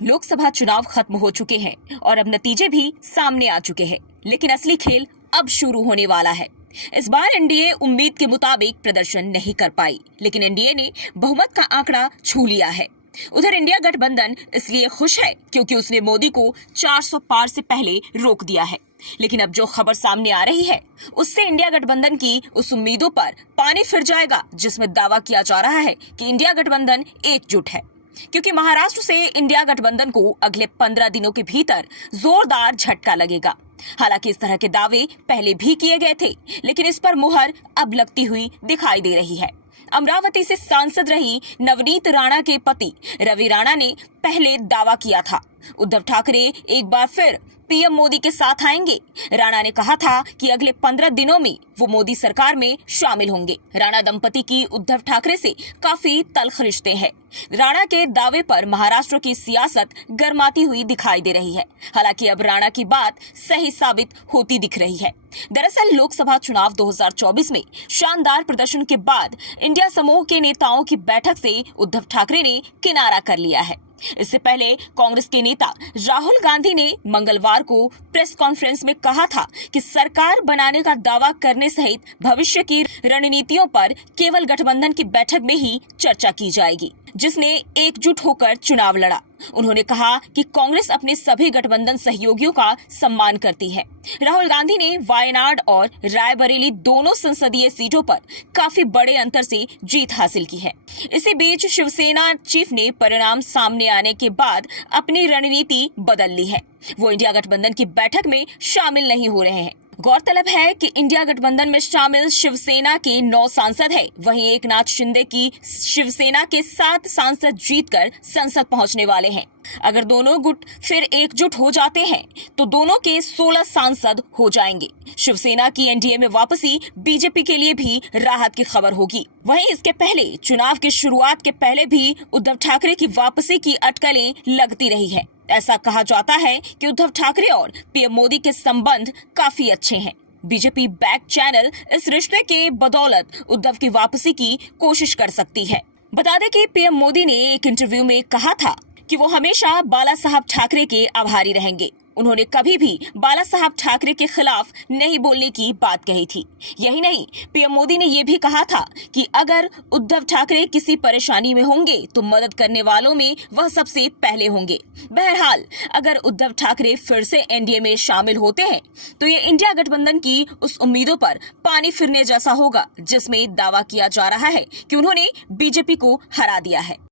लोकसभा चुनाव खत्म हो चुके हैं और अब नतीजे भी सामने आ चुके हैं, लेकिन असली खेल अब शुरू होने वाला है। इस बार एनडीए उम्मीद के मुताबिक प्रदर्शन नहीं कर पाई, लेकिन एनडीए ने बहुमत का आंकड़ा छू लिया है। उधर इंडिया गठबंधन इसलिए खुश है क्योंकि उसने मोदी को 400 पार से पहले रोक दिया है। लेकिन अब जो खबर सामने आ रही है उससे इंडिया गठबंधन की उस उम्मीदों पर पानी फिर जाएगा जिसमें दावा किया जा रहा है कि इंडिया गठबंधन एकजुट है, क्योंकि महाराष्ट्र से इंडिया गठबंधन को अगले 15 दिनों के भीतर जोरदार झटका लगेगा। हालांकि इस तरह के दावे पहले भी किए गए थे, लेकिन इस पर मुहर अब लगती हुई दिखाई दे रही है। अमरावती से सांसद रही नवनीत राणा के पति रवि राणा ने पहले दावा किया था उद्धव ठाकरे एक बार फिर पीएम मोदी के साथ आएंगे। राणा ने कहा था कि अगले 15 दिनों में वो मोदी सरकार में शामिल होंगे। राणा दंपति की उद्धव ठाकरे से काफी तल्ख रिश्ते हैं। राणा के दावे पर महाराष्ट्र की सियासत गर्माती हुई दिखाई दे रही है। हालांकि अब राणा की बात सही साबित होती दिख रही है। दरअसल लोकसभा चुनाव 2024 में शानदार प्रदर्शन के बाद इंडिया समूह के नेताओं की बैठक से उद्धव ठाकरे ने किनारा कर लिया है। इससे पहले कांग्रेस के नेता राहुल गांधी ने मंगलवार को प्रेस कॉन्फ्रेंस में कहा था कि सरकार बनाने का दावा करने सहित भविष्य की रणनीतियों पर केवल गठबंधन की बैठक में ही चर्चा की जाएगी, जिसने एकजुट होकर चुनाव लड़ा। उन्होंने कहा कि कांग्रेस अपने सभी गठबंधन सहयोगियों का सम्मान करती है। राहुल गांधी ने वायनाड और रायबरेली दोनों संसदीय सीटों पर काफी बड़े अंतर से जीत हासिल की है। इसी बीच शिवसेना चीफ ने परिणाम सामने आने के बाद अपनी रणनीति बदल ली है। वो इंडिया गठबंधन की बैठक में शामिल नहीं हो रहे हैं। गौरतलब है कि इंडिया गठबंधन में शामिल शिवसेना के 9 सांसद हैं। वहीं एकनाथ शिंदे की शिवसेना के 7 सांसद जीतकर संसद पहुंचने वाले हैं। अगर दोनों गुट फिर एकजुट हो जाते हैं तो दोनों के 16 सांसद हो जाएंगे। शिवसेना की एनडीए में वापसी बीजेपी के लिए भी राहत की खबर होगी। वहीं इसके पहले चुनाव की शुरुआत के पहले भी उद्धव ठाकरे की वापसी की अटकलें लगती रही है। ऐसा कहा जाता है कि उद्धव ठाकरे और पीएम मोदी के संबंध काफी अच्छे हैं। बीजेपी बैक चैनल इस रिश्ते के बदौलत उद्धव की वापसी की कोशिश कर सकती है। बता दें कि पीएम मोदी ने एक इंटरव्यू में कहा था कि वो हमेशा बाला साहब ठाकरे के आभारी रहेंगे। उन्होंने कभी भी बाला साहब ठाकरे के खिलाफ नहीं बोलने की बात कही थी। यही नहीं, पीएम मोदी ने ये भी कहा था कि अगर उद्धव ठाकरे किसी परेशानी में होंगे तो मदद करने वालों में वह सबसे पहले होंगे। बहरहाल, अगर उद्धव ठाकरे फिर से एनडीए में शामिल होते हैं तो ये इंडिया गठबंधन की उस उम्मीदों पर पानी फिरने जैसा होगा जिसमें दावा किया जा रहा है कि उन्होंने बीजेपी को हरा दिया है।